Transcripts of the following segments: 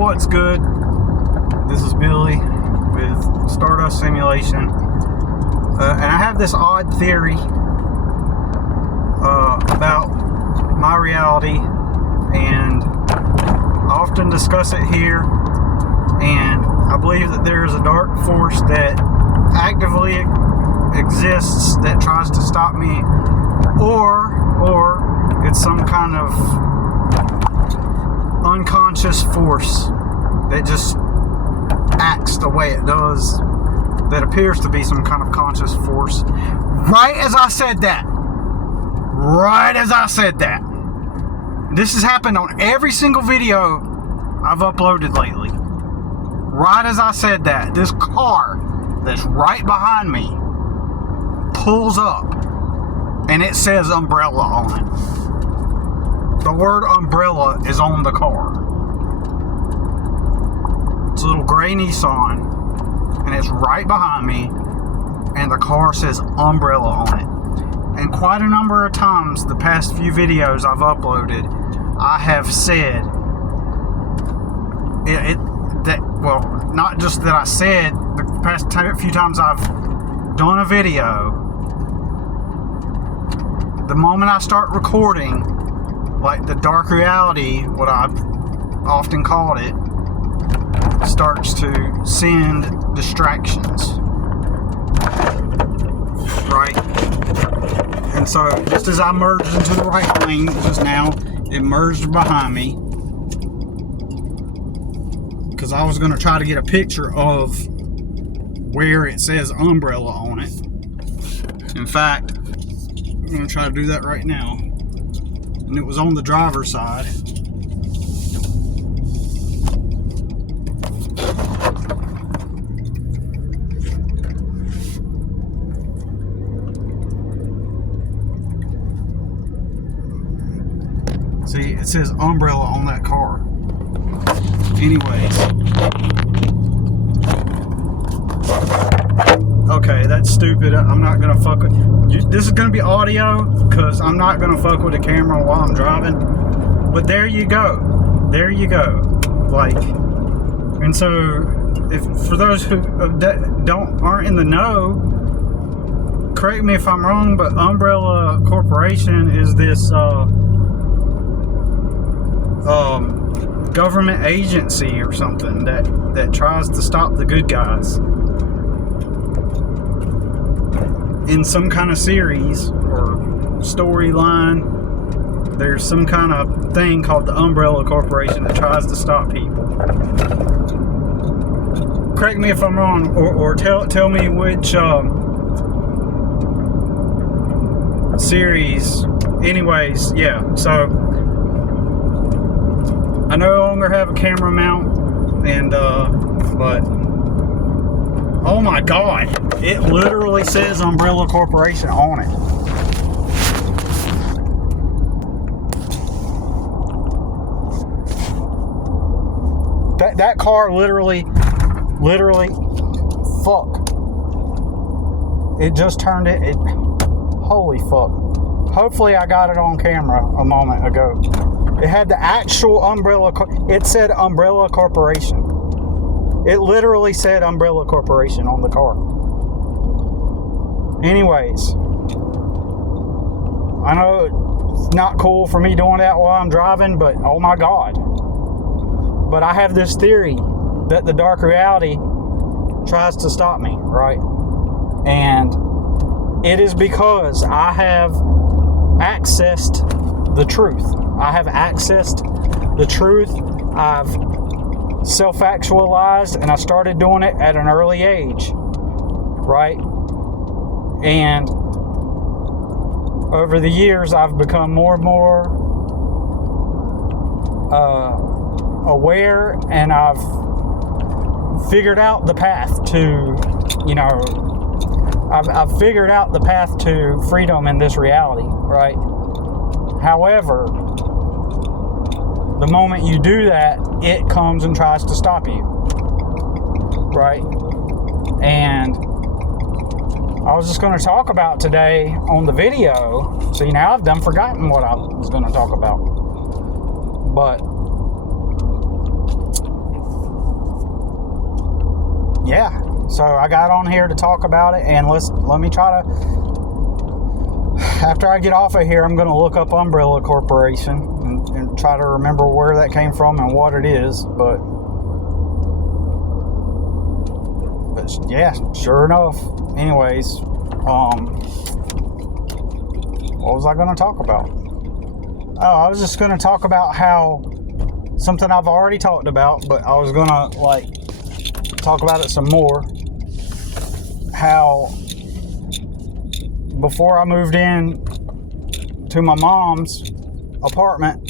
What's good? This is Billy with Stardust Simulation, and I have this odd theory about my reality, and I often discuss it here. And I believe that there is a dark force that actively exists that tries to stop me, or it's some kind of unconscious force that just acts the way it does, that appears to be some kind of conscious force. Right as I said that, this has happened on every single video I've uploaded lately. Right as I said that, this car that's right behind me pulls up and it says umbrella on it. The word umbrella is on the car. It's a little gray Nissan, and it's right behind me, and the car says umbrella on it. And quite a number of times the past few videos I've uploaded, I have said not just that I said, the past few times I've done a video, the moment I start recording, like the dark reality, what I've often called it, starts to send distractions, right? And so just as I merged into the right lane just now, it merged behind me, because I was going to try to get a picture of where it says umbrella on it. In fact, I'm going to try to do that right now. And it was on the driver's side. See, it says umbrella on that car. Anyways. Okay, that's stupid. I'm not gonna fuck with... This is gonna be audio, because I'm not gonna fuck with the camera while I'm driving. But there you go. There you go. Like, and so, if for those who aren't in the know, correct me if I'm wrong, but Umbrella Corporation is this government agency or something that tries to stop the good guys in some kind of series or storyline. There's some kind of thing called the Umbrella Corporation that tries to stop people. Correct me if I'm wrong, or tell me which series. Anyways, yeah, so I no longer have a camera mount, and but oh my god, it literally says Umbrella Corporation on it. That car literally, fuck. It just turned it. Holy fuck. Hopefully I got it on camera a moment ago. It had the actual Umbrella, it said Umbrella Corporation. It literally said Umbrella Corporation on the car. Anyways, I know it's not cool for me doing that while I'm driving, but oh my god. But I have this theory that the dark reality tries to stop me, right? And it is because I have accessed the truth. I have accessed the truth. I've self-actualized, and I started doing it at an early age, right? And over the years, I've become more and more aware, and I've figured out the path to, I've figured out the path to freedom in this reality, right? However, the moment you do that, it comes and tries to stop you, right? And I was just going to talk about today on the video. See, now I've done forgotten what I was going to talk about. But yeah, so I got on here to talk about it, and let me try to, after I get off of here, I'm going to look up Umbrella Corporation and try to remember where that came from and what it is. But yeah, sure enough. Anyways, what was I going to talk about? Oh, I was just going to talk about how something I've already talked about, but I was going to talk about it some more. How before I moved in to my mom's apartment,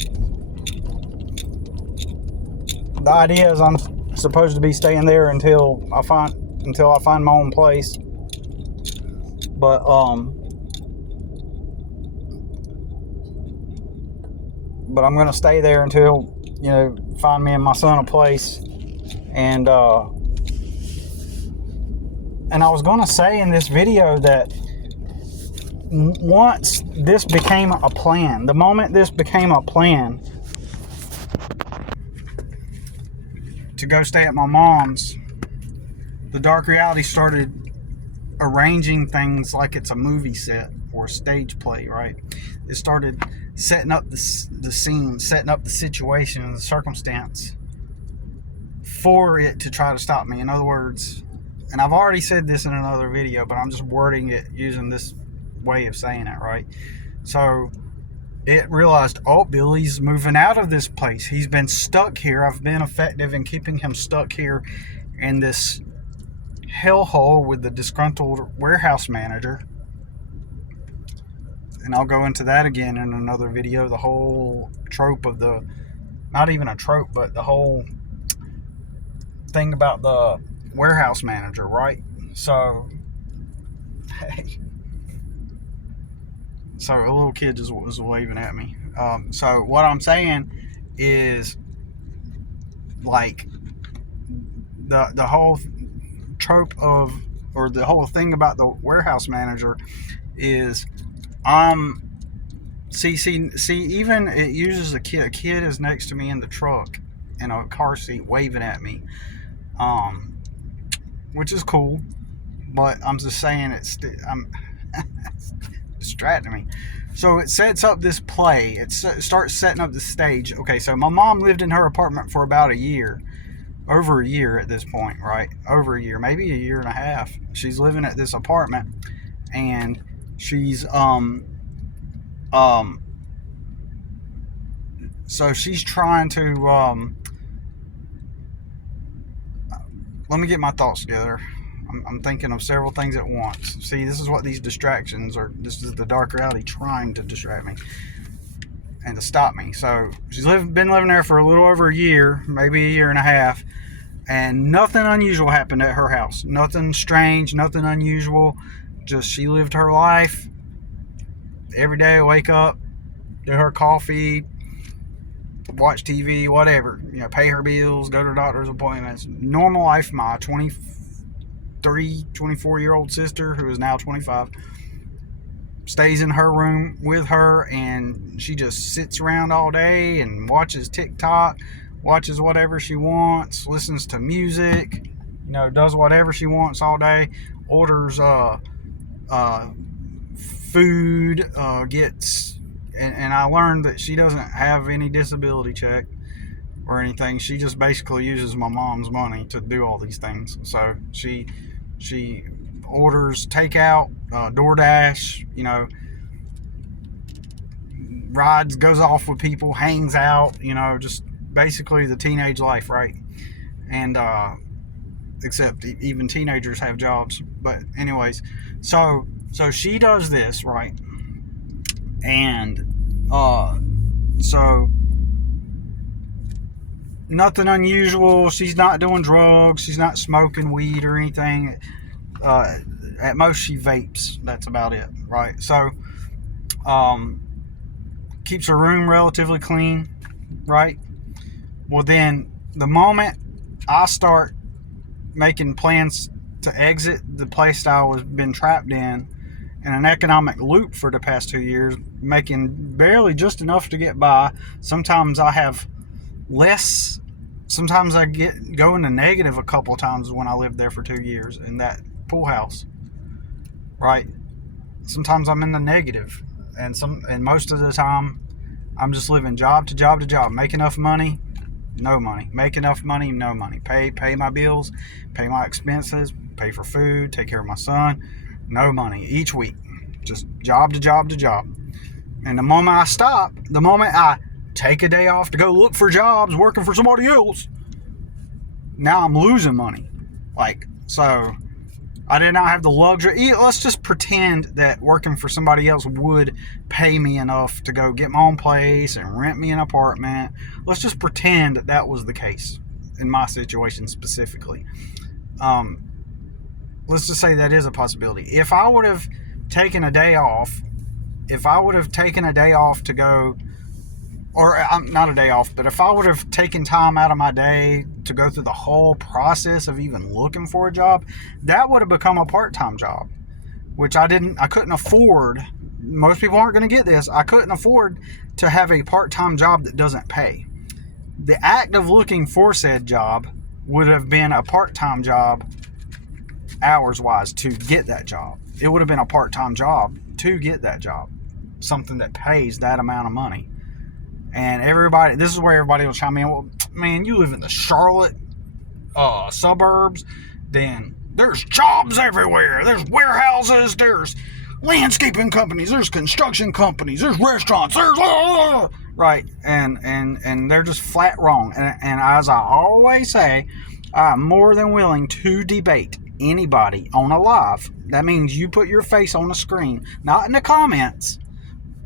the idea is I'm supposed to be staying there until I find my own place. But I'm gonna stay there until, find me and my son a place. And I was gonna say in this video that once this became a plan, the moment this became a plan to go stay at my mom's, the Dark Reality started arranging things like it's a movie set or a stage play, right? It started setting up the scene, setting up the situation and the circumstance for it to try to stop me. In other words, and I've already said this in another video, but I'm just wording it using this way of saying it, right? So it realized, oh, Billy's moving out of this place. He's been stuck here. I've been effective in keeping him stuck here in this hellhole with the disgruntled warehouse manager. And I'll go into that again in another video. The whole trope of not even a trope, but the whole thing about the warehouse manager, right? So, hey. So a little kid just was waving at me. So what I'm saying is, like, the whole trope of, or the whole thing about the warehouse manager is, see, even it uses a kid. A kid is next to me in the truck in a car seat waving at me, which is cool, but I'm just saying it's distracting me. So it sets up this play. It starts setting up the stage. Okay, so my mom lived in her apartment for about a year. Over a year at this point, right? Over a year, maybe a year and a half. She's living at this apartment, and she's so she's trying to let me get my thoughts together. I'm thinking of several things at once. See, this is what these distractions are. This is the Dark Reality trying to distract me and to stop me. So she's been living there for a little over a year, maybe a year and a half, and nothing unusual happened at her house. Nothing strange, nothing unusual. Just she lived her life. Every day, wake up, do her coffee, watch TV, whatever. Pay her bills, go to doctor's appointments. Normal life. My 24-year-old sister, who is now 25, stays in her room with her, and she just sits around all day and watches TikTok, watches whatever she wants, listens to music, does whatever she wants all day, orders food, gets, and I learned that she doesn't have any disability check or anything. She just basically uses my mom's money to do all these things. So she orders takeout, DoorDash, rides, goes off with people, hangs out, just basically the teenage life, right? And except even teenagers have jobs. But anyways, so she does this, right? And so nothing unusual. She's not doing drugs. She's not smoking weed or anything. At most, she vapes. That's about it, right? So, keeps her room relatively clean, right? Well, then the moment I start making plans to exit the place I was been trapped in an economic loop for the past 2 years, making barely just enough to get by. Sometimes I have less sometimes I go into negative a couple of times when I lived there for 2 years in that pool house, right? Sometimes I'm in the negative, and most of the time I'm just living job to job to job. Make enough money, no money. Make enough money, no money. Pay my bills, pay my expenses, pay for food, take care of my son. No money each week. Just job to job to job. And the moment I take a day off to go look for jobs working for somebody else, now I'm losing money. So I did not have the luxury. Let's just pretend that working for somebody else would pay me enough to go get my own place and rent me an apartment. Let's just pretend that was the case in my situation specifically. Let's just say that is a possibility. If I would have taken a day off, to go, or not a day off, but if I would have taken time out of my day to go through the whole process of even looking for a job, that would have become a part-time job, which I couldn't afford. Most people aren't going to get this. I couldn't afford to have a part-time job that doesn't pay. The act of looking for said job would have been a part-time job hours-wise to get that job. It would have been a part-time job to get that job, something that pays that amount of money. And this is where everybody will chime in, well, man, you live in the Charlotte suburbs, then there's jobs everywhere. There's warehouses, there's landscaping companies, there's construction companies, there's restaurants, there's right, and they're just flat wrong. And as I always say, I'm more than willing to debate anybody on a live. That means you put your face on the screen, not in the comments,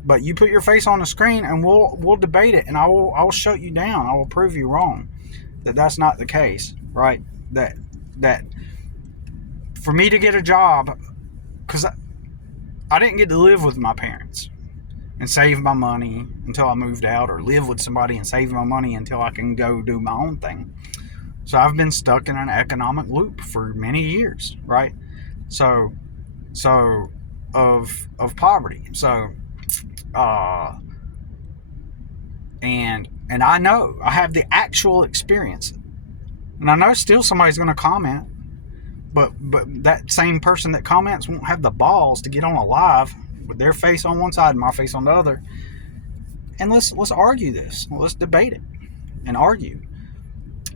but you put your face on the screen, and we'll debate it, and I will shut you down. I will prove you wrong that that's not the case, right? That for me to get a job, because I didn't get to live with my parents and save my money until I moved out, or live with somebody and save my money until I can go do my own thing. So I've been stuck in an economic loop for many years, right? So of poverty. So and I know I have the actual experience, and I know still somebody's going to comment, but that same person that comments won't have the balls to get on a live with their face on one side and my face on the other, and let's argue this. Let's debate it and argue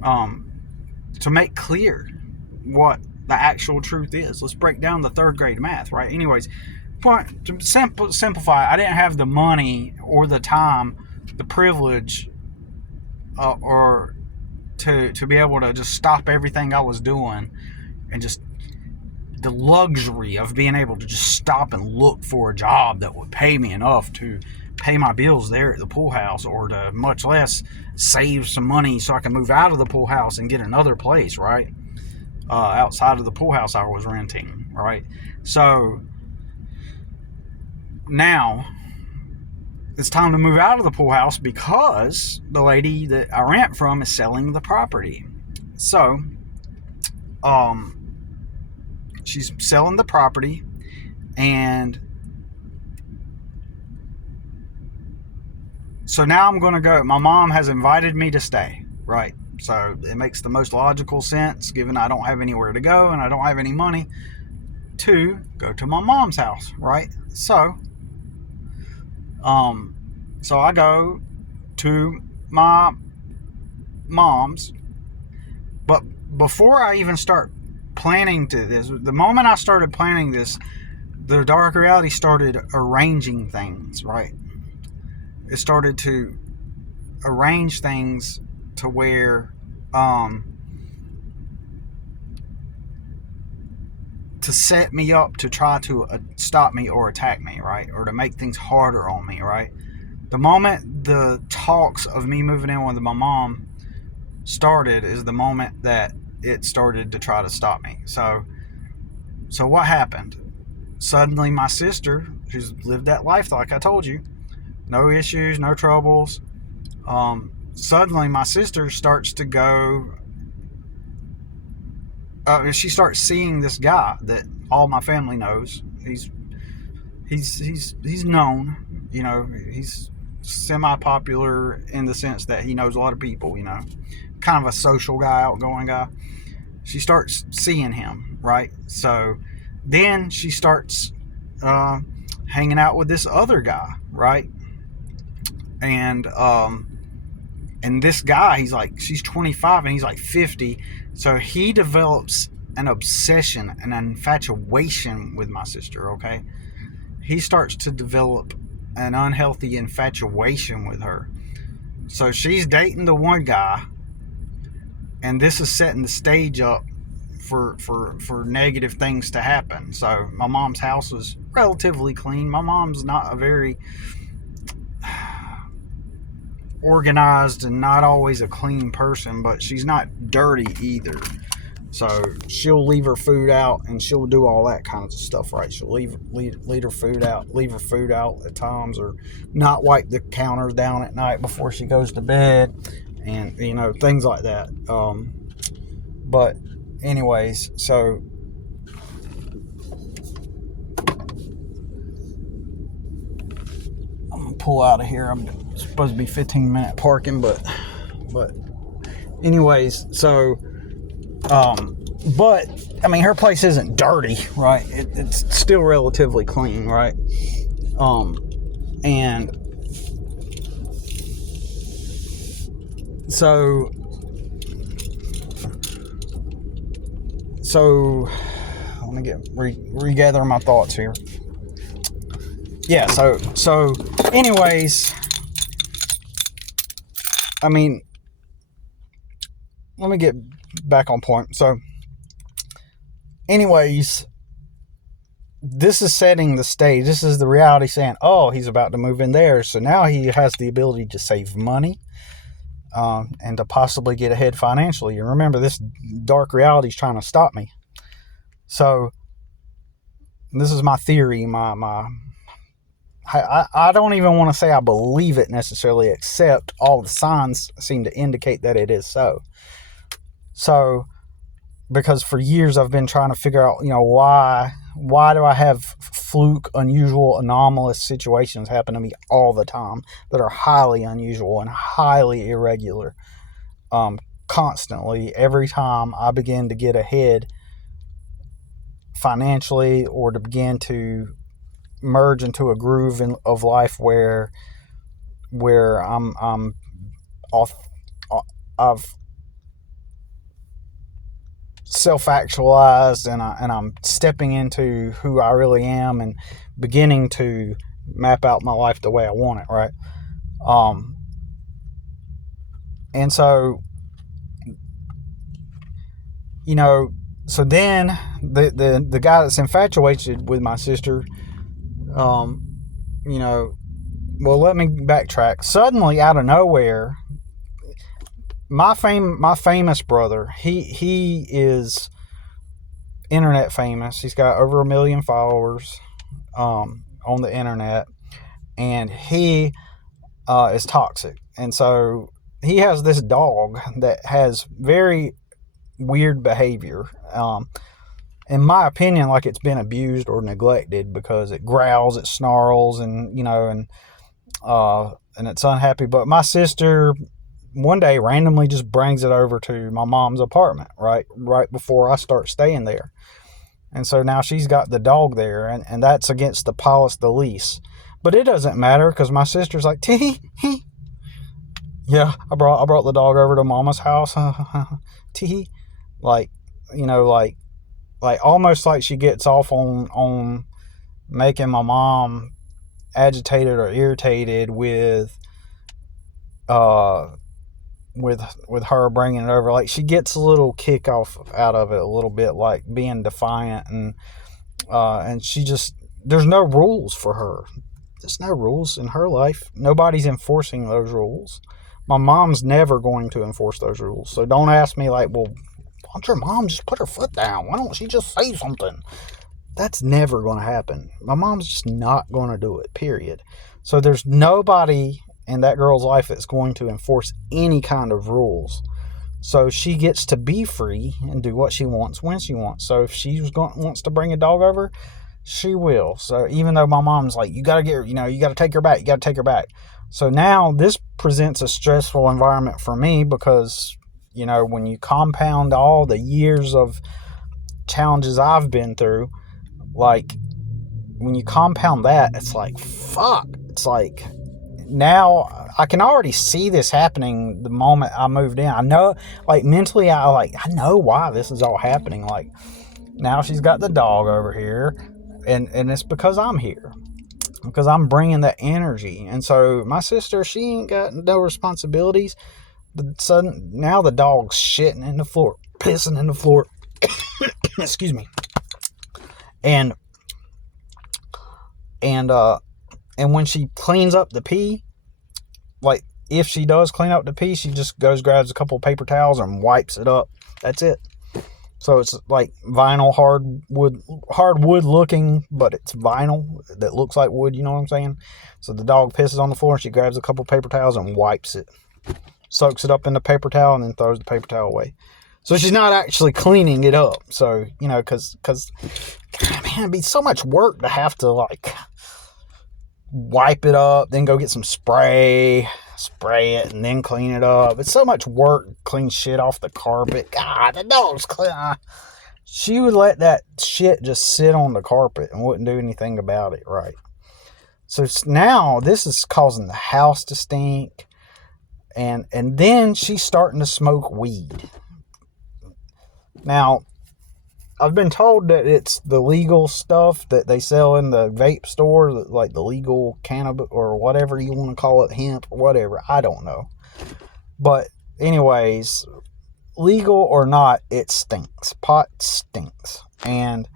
to make clear what the actual truth is. Let's break down the third grade math, right? Anyways, point to simplify, I didn't have the money or the time, the privilege, or to be able to just stop everything I was doing, and just the luxury of being able to just stop and look for a job that would pay me enough to pay my bills there at the pool house, or to much less save some money so I can move out of the pool house and get another place, right? Outside of the pool house I was renting, right? So now it's time to move out of the pool house because the lady that I rent from is selling the property. So she's selling the property, and so now I'm going to go. My mom has invited me to stay, right? So it makes the most logical sense, given I don't have anywhere to go and I don't have any money, to go to my mom's house, right? So I go to my mom's, but before I even start planning to this, the moment I started planning this, the dark reality started arranging things, right? It started to arrange things to where to set me up to try to stop me or attack me, right? Or to make things harder on me, right? The moment the talks of me moving in with my mom started is the moment that it started to try to stop me. So what happened? Suddenly my sister, who's lived that life like I told you, no issues, no troubles, suddenly my sister starts to go, she starts seeing this guy that all my family knows. He's known, you know, he's semi-popular in the sense that he knows a lot of people, you know, kind of a social guy, outgoing guy. She starts seeing him, right? So then she starts hanging out with this other guy, right? And this guy, she's 25 and he's like 50. So he develops an obsession, an infatuation with my sister, okay? He starts to develop an unhealthy infatuation with her. So she's dating the one guy, and this is setting the stage up for negative things to happen. So my mom's house was relatively clean. My mom's not a very organized and not always a clean person, but she's not dirty either. So she'll leave her food out, and she'll do all that kind of stuff, right? She'll leave her food out at times, or not wipe the counters down at night before she goes to bed, and things like that. But anyways, so I'm gonna pull out of here. I'm supposed to be 15-minute parking, but anyways, so but I mean, her place isn't dirty, right? It's still relatively clean, right? And so let me regather my thoughts here. Yeah, so anyways, I mean, let me get back on point. So anyways, this is setting the stage. This is the reality saying, oh, he's about to move in there. So now he has the ability to save money and to possibly get ahead financially. And remember, this dark reality is trying to stop me. So this is my theory. I don't even want to say I believe it necessarily, except all the signs seem to indicate that it is so. So, because for years I've been trying to figure out, why do I have fluke, unusual, anomalous situations happen to me all the time that are highly unusual and highly irregular, constantly, every time I begin to get ahead financially, or to begin to merge into a groove of life where I've self-actualized and I'm stepping into who I really am and beginning to map out my life the way I want it, right? And so so then the guy that's infatuated with my sister, well, let me backtrack. Suddenly, out of nowhere, my famous brother, he is internet famous. He's got over 1 million followers on the internet, and he is toxic. And so he has this dog that has very weird behavior. In my opinion, like it's been abused or neglected, because it growls, it snarls, and and it's unhappy. But my sister one day randomly just brings it over to my mom's apartment right before I start staying there. And so now she's got the dog there, and that's against the policy, the lease. But it doesn't matter, because my sister's like, tee. Yeah, I brought the dog over to mama's house. Tee. Like almost like she gets off on making my mom agitated or irritated with her bringing it over. Like, she gets a little kick off out of it, a little bit, like being defiant, and she just, there's no rules for her. There's no rules in her life. Nobody's enforcing those rules. My mom's never going to enforce those rules. So don't ask me like, well, why don't your mom just put her foot down? Why don't she just say something? That's never going to happen. My mom's just not going to do it, period. So there's nobody in that girl's life that's going to enforce any kind of rules. So she gets to be free and do what she wants when she wants. So if she wants to bring a dog over, she will. So even though my mom's like, you got to get her, you got to take her back. So now this presents a stressful environment for me, because you know, when you compound all the years of challenges I've been through, like, when you compound that, it's like, fuck. It's like, now I can already see this happening the moment I moved in. I know, like, mentally, I know why this is all happening. Like, now she's got the dog over here, and it's because I'm here, because I'm bringing the energy. And so my sister, she ain't got no responsibilities. But sudden, now the dog's shitting in the floor, pissing in the floor. Excuse me. And when she cleans up the pee, like, if she does clean up the pee, she just goes, grabs a couple of paper towels and wipes it up. That's it. So it's like vinyl, hard wood looking, but it's vinyl that looks like wood, you know what I'm saying? So the dog pisses on the floor and she grabs a couple of paper towels and wipes it. Soaks it up in the paper towel and then throws the paper towel away. So she's not actually cleaning it up. So, you know, because man, it'd be so much work to have to, like, wipe it up, then go get some spray it, and then clean it up. It's so much work to clean shit off the carpet. God, the dog's clean. She would let that shit just sit on the carpet and wouldn't do anything about it, right? So now this is causing the house to stink. And then she's starting to smoke weed. Now, I've been told that it's the legal stuff that they sell in the vape store, like the legal cannabis or whatever you want to call it, hemp or whatever. I don't know. But anyways, legal or not, it stinks. Pot stinks. And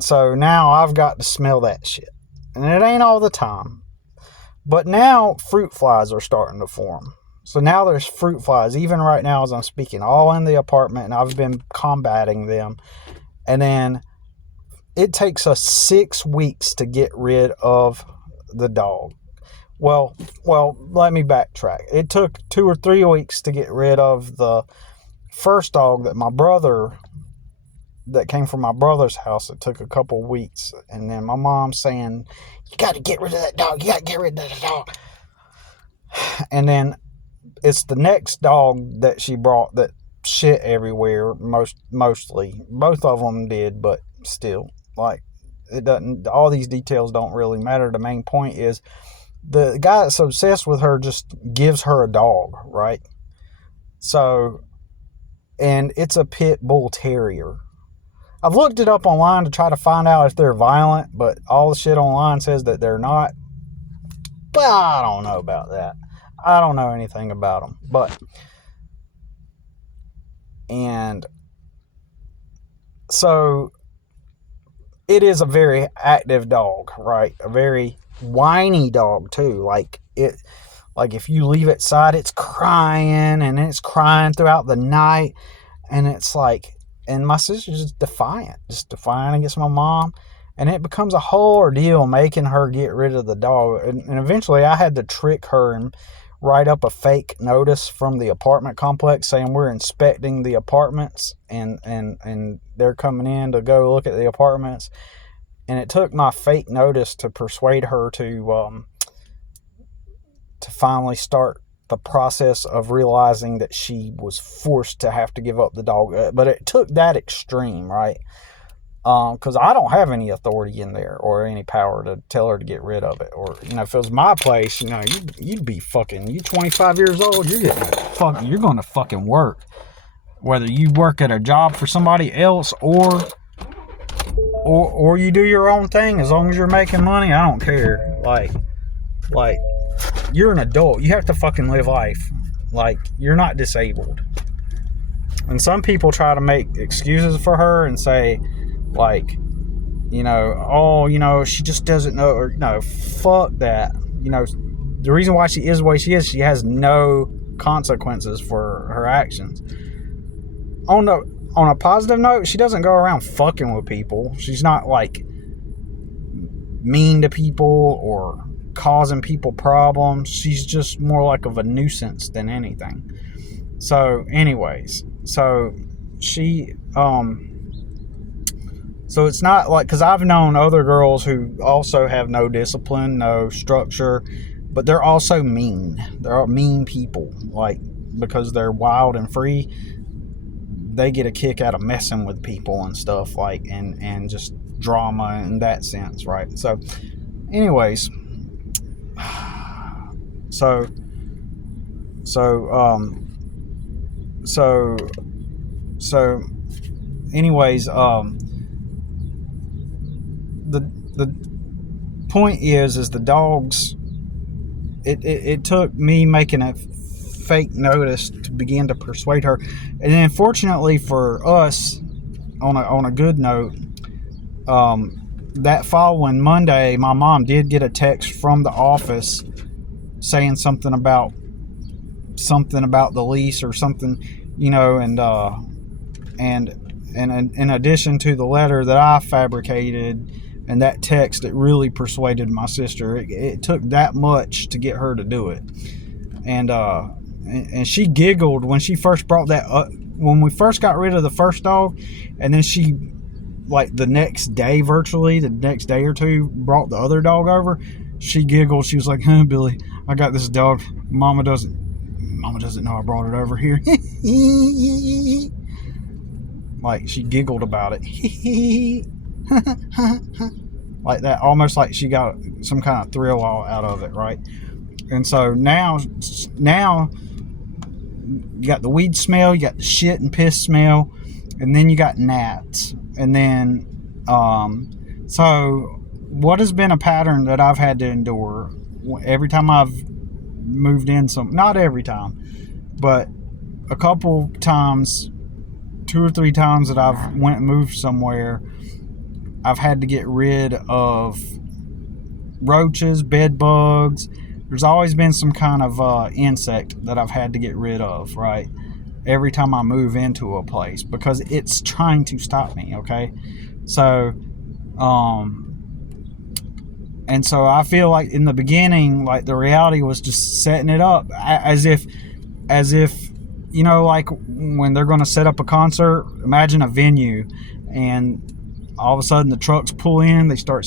so now I've got to smell that shit. And it ain't all the time. But now fruit flies are starting to form. So now there's fruit flies, even right now as I'm speaking, all in the apartment, and I've been combating them. And then it takes us 6 weeks to get rid of the dog. Well, let me backtrack. It took 2 or 3 weeks to get rid of the first dog that came from my brother's house. It took a couple weeks. And then my mom saying, you got to get rid of that dog. You got to get rid of the dog. And then it's the next dog that she brought that shit everywhere, mostly. Both of them did, but still, like, it doesn't, all these details don't really matter. The main point is the guy that's obsessed with her just gives her a dog, right? So, and it's a pit bull terrier. I've looked it up online to try to find out if they're violent, but all the shit online says that they're not. But I don't know about that. I don't know anything about them. And so it is a very active dog, right? A very whiny dog too. Like if you leave it side, it's crying, and it's crying throughout the night. And it's like, and my sister's just defiant against my mom. And it becomes a whole ordeal making her get rid of the dog. And eventually I had to trick her and write up a fake notice from the apartment complex saying we're inspecting the apartments and they're coming in to go look at the apartments. And it took my fake notice to persuade her to finally start the process of realizing that she was forced to have to give up the dog. But it took that extreme, right? Because I don't have any authority in there or any power to tell her to get rid of it. Or, you know, if it was my place, you know, you'd be fucking, you 25 years old, you're going to fucking work. Whether you work at a job for somebody else or you do your own thing, as long as you're making money, I don't care. Like, you're an adult. You have to fucking live life. Like, you're not disabled. And some people try to make excuses for her and say, like, you know, oh, you know, she just doesn't know, or no, fuck that. You know, the reason why she is the way she is, she has no consequences for her actions. On a positive note, she doesn't go around fucking with people. She's not, like, mean to people or causing people problems. She's just more like of a nuisance than anything. So anyways, so she so it's not like, because I've known other girls who also have no discipline, no structure, but they're also mean. They're mean people, like, because they're wild and free. They get a kick out of messing with people and stuff, like, and just drama in that sense, right? So anyways, so anyways, the point is the dogs, it took me making a fake notice to begin to persuade her. And then fortunately for us, on a good note, that following Monday, my mom did get a text from the office saying something about the lease or something, you know, and in addition to the letter that I fabricated and that text, it really persuaded my sister. It took that much to get her to do it. And she giggled when she first brought that up, when we first got rid of the first dog, and then she, like, the next day or two, brought the other dog over. She giggled. She was like, "Huh, Billy, I got this dog. Mama doesn't know I brought it over here." Like, she giggled about it. Like that, almost like she got some kind of thrill out of it, right? And so now you got the weed smell, you got the shit and piss smell, and then you got gnats. And then so what has been a pattern that I've had to endure every time I've moved in, not every time, but a couple times, 2 or 3 times that I've went and moved somewhere, I've had to get rid of roaches, bed bugs. There's always been some kind of insect that I've had to get rid of, right? Every time I move into a place, because it's trying to stop me, okay? So, and so I feel like in the beginning, like, the reality was just setting it up as if, you know, like when they're going to set up a concert, imagine a venue, and all of a sudden the trucks pull in, they start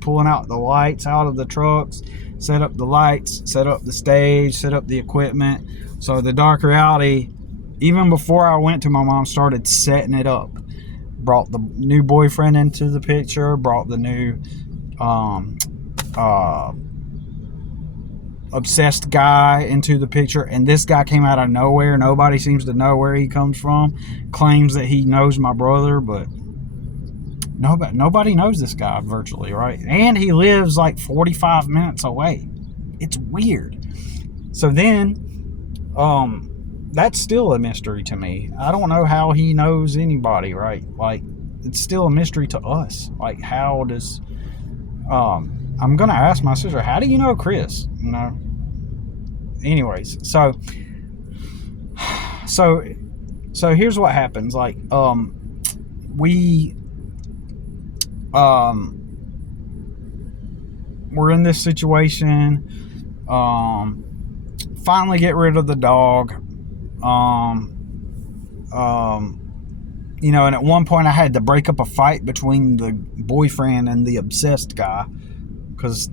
pulling out the lights out of the trucks, set up the lights, set up the stage, set up the equipment. So the Dark Reality, even before I went to my mom, started setting it up. Brought the new boyfriend into the picture, brought the new obsessed guy into the picture, and this guy came out of nowhere. Nobody seems to know where he comes from. Claims that he knows my brother, but nobody knows this guy virtually, right? And he lives like 45 minutes away. It's weird. So then, that's still a mystery to me. I don't know how he knows anybody, right? Like, it's still a mystery to us. Like, how does, I'm gonna ask my sister, how do you know Chris? You know. Anyways, so here's what happens. Like, we're in this situation. Finally get rid of the dog. You know, and at one point I had to break up a fight between the boyfriend and the obsessed guy, because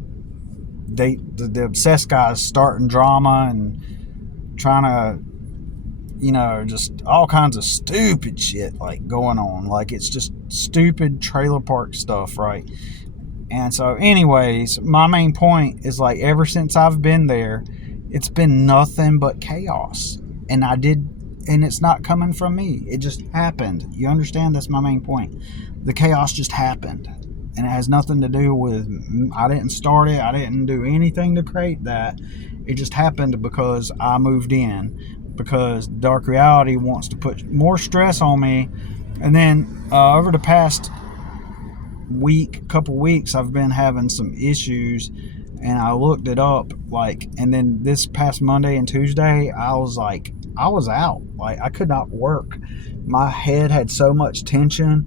the obsessed guy is starting drama and trying to, you know, just all kinds of stupid shit like going on. Like, it's just stupid trailer park stuff, right? And so anyways, my main point is, like, ever since I've been there, it's been nothing but chaos. And it's not coming from me. It just happened. You understand? That's my main point. The chaos just happened. And it has nothing to do with, I didn't start it. I didn't do anything to create that. It just happened because I moved in. Because Dark Reality wants to put more stress on me. And then over the past couple weeks, I've been having some issues. And I looked it up, like, and then this past Monday and Tuesday, I was out. Like, I could not work. My head had so much tension,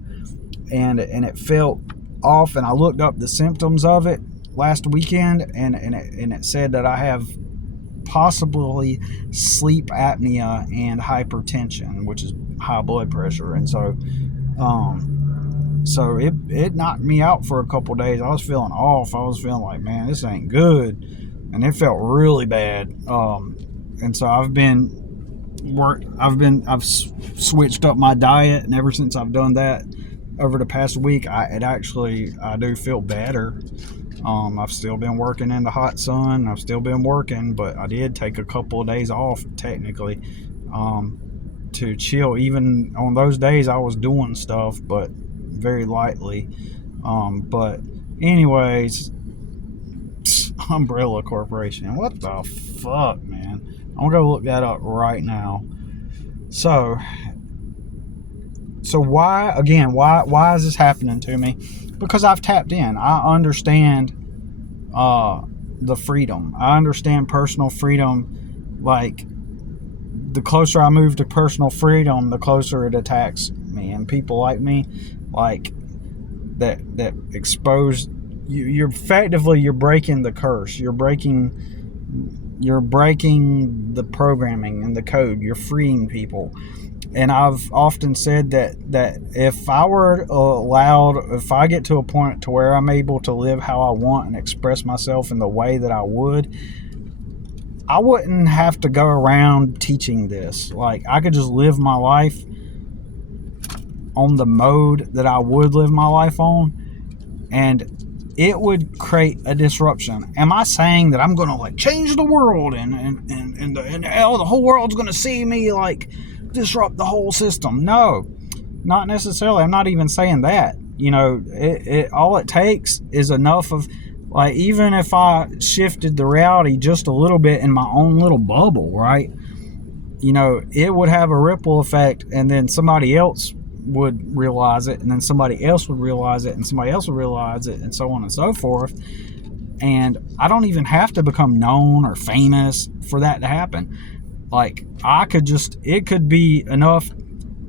and it felt off. And I looked up the symptoms of it last weekend, and it said that I have possibly sleep apnea and hypertension, which is high blood pressure. And so it knocked me out for a couple days. I was feeling off. I was feeling like, man, this ain't good. and it felt really bad. And so I've switched up my diet, and ever since I've done that over the past week, I do feel better. I've still been working in the hot sun. I've still been working, but I did take a couple of days off technically to chill. Even on those days, I was doing stuff, but very lightly. But anyways, Umbrella Corporation. What the fuck, man? I'm gonna go look that up right now. So why is this happening to me? Because I've tapped in. I understand the freedom. I understand personal freedom. Like, the closer I move to personal freedom, the closer it attacks me and people like me, like that expose you. You're breaking the curse. You're breaking the programming and the code. You're freeing people. And I've often said that if I get to a point to where I'm able to live how I want and express myself in the way that I wouldn't have to go around teaching this. Like, I could just live my life on the mode that I would live my life on, and it would create a disruption. Am I saying that I'm going to like change the world and the whole world's going to see me like disrupt the whole system? No, not necessarily. I'm not even saying that. You know, it all it takes is enough of, like, even if I shifted the reality just a little bit in my own little bubble, right? You know, it would have a ripple effect, and then somebody else would realize it, and then somebody else would realize it, and somebody else would realize it, and so on and so forth. And I don't even have to become known or famous for that to happen. Like, it could be enough,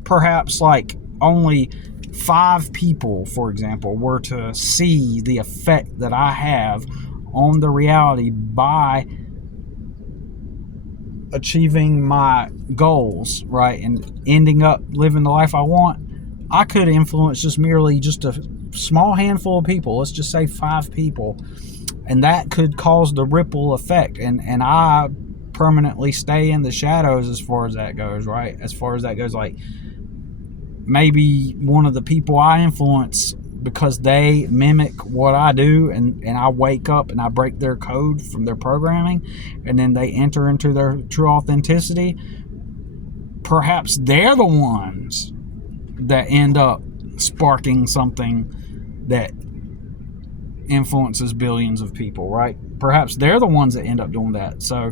perhaps like only 5 people, for example, were to see the effect that I have on the reality by achieving my goals, right, and ending up living the life I want. I could influence just a small handful of people. Let's just say 5 people, and that could cause the ripple effect. And I permanently stay in the shadows as far as that goes, right? As far as that goes, like, maybe one of the people I influence, because they mimic what I do, and I wake up and I break their code from their programming, and then they enter into their true authenticity, perhaps they're the ones that end up sparking something that influences billions of people, right? Perhaps they're the ones that end up doing that. So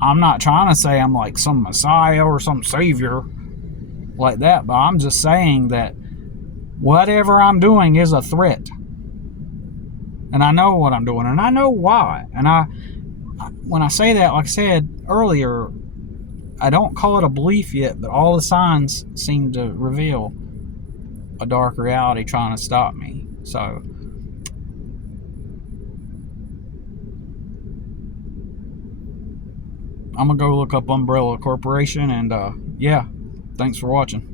I'm not trying to say I'm like some messiah or some savior like that, but I'm just saying that whatever I'm doing is a threat, and I know what I'm doing, and I know why. And when I say that, like I said earlier, I don't call it a belief yet, but all the signs seem to reveal a dark reality trying to stop me. So I'm gonna go look up Umbrella Corporation, and yeah, thanks for watching.